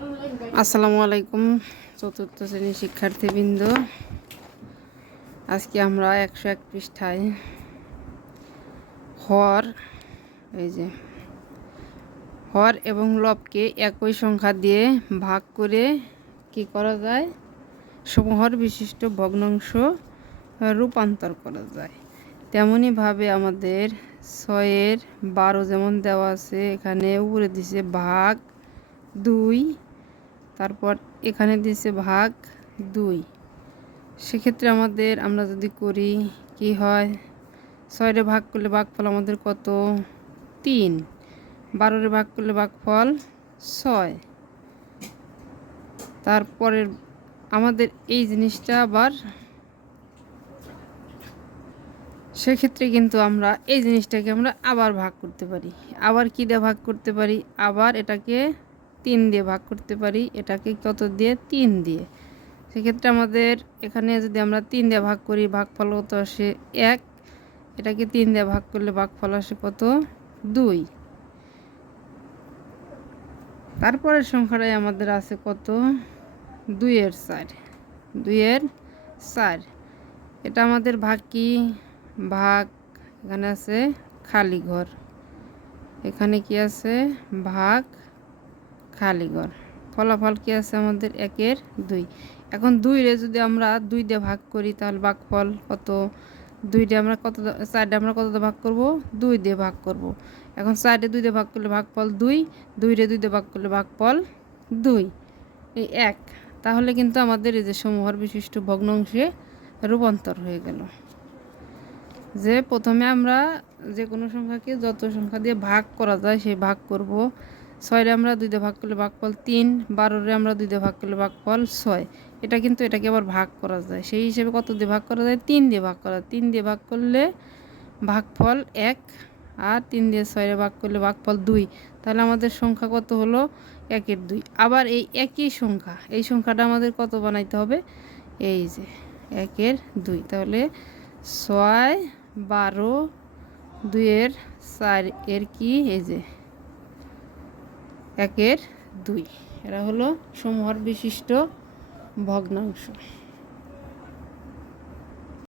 আসসালামু আলাইকুম চতুর্থ শ্রেণীর শিক্ষার্থীবৃন্দ। আজকে আমরা 101 পৃষ্ঠায় হর হর এবং লবকে একই সংখ্যা দিয়ে ভাগ করে কি করা যায়, সমহর বিশিষ্ট ভগ্নাংশ রূপান্তর করা যায়। তেমনইভাবে আমাদের 6 এর 12 যেমন দেওয়া আছে, এখানে উপরে দিছে ভাগ 2, তারপর এখানে দিয়েছে ভাগ 2। সেক্ষেত্রে আমরা যদি করি কি হয়, 6 ভাগ করলে ভাগফল আমাদের কত 3, 12 ভাগ করলে ভাগফল 6। তারপরের আমাদের এই জিনিসটা আবার সেক্ষেত্রে কিন্তু আমরা এই জিনিসটাকে আমরা আবার ভাগ করতে পারি। আবার কী দিয়ে ভাগ করতে পারি, আবার এটাকে 3 দিয়ে ভাগ করতে পারি, এটাকে কত দিয়ে 3 দিয়ে। সেক্ষেত্রে আমাদের এখানে যদি আমরা 3 দিয়ে ভাগ করি ভাগফল কত আসে 1, এটাকে 3 দিয়ে ভাগ করলে ভাগফল আসে কত 2। তারপরের সংখ্যাটাই আমাদের আছে কত 2 এর 4, 2 এর 4। এটা আমাদের ভাগ কি ভাগ, এখানে আছে খালি ঘর, এখানে কি আছে ভাগ খালি ঘর। ফলাফল কি আছে আমাদের 1 এর 2। এখন 2 রে যদি আমরা 2 দিয়ে ভাগ করি তাহলে ভাগফল কত, 2 দিয়ে আমরা কত, 4 দিয়ে আমরা কত দিয়ে ভাগ করব 2 দিয়ে ভাগ করব। এখন 4 রে 2 দিয়ে ভাগ করলে ভাগফল 2, 2 রে 2 দিয়ে ভাগ করলে ভাগফল 2, এই 1। তাহলে কিন্তু আমাদের এই যে সমহর বিশিষ্ট ভগ্নাংশে রূপান্তর হয়ে গেল। যে প্রথমে আমরা যে কোনো সংখ্যাকে যত সংখ্যা দিয়ে ভাগ করা যায় সেই ভাগ করব। 6 রে আমরা 2 দিয়ে ভাগ করলে ভাগফল 3, 12 রে আমরা 2 দিয়ে ভাগ করলে ভাগফল 6। এটা কিন্তু এটাকে আবার ভাগ করা যায়, সেই হিসেবে কত দিয়ে ভাগ করা যায় 3 দিয়ে ভাগ করা যায়। 3 দিয়ে ভাগ করলে ভাগফল 1, আর 3 দিয়ে 6 রে ভাগ করলে ভাগফল 2। তাহলে আমাদের সংখ্যা কত হলো 1 এর 2। আবার এই একই সংখ্যা, এই সংখ্যাটা আমাদের কত বানাইতে হবে, এই যে 1 এর 2। তাহলে 6, 12, 2 এর 4 এর কি, এই যে 1 এর 2। এরা হলো সমহর বিশিষ্ট ভগ্নাংশ।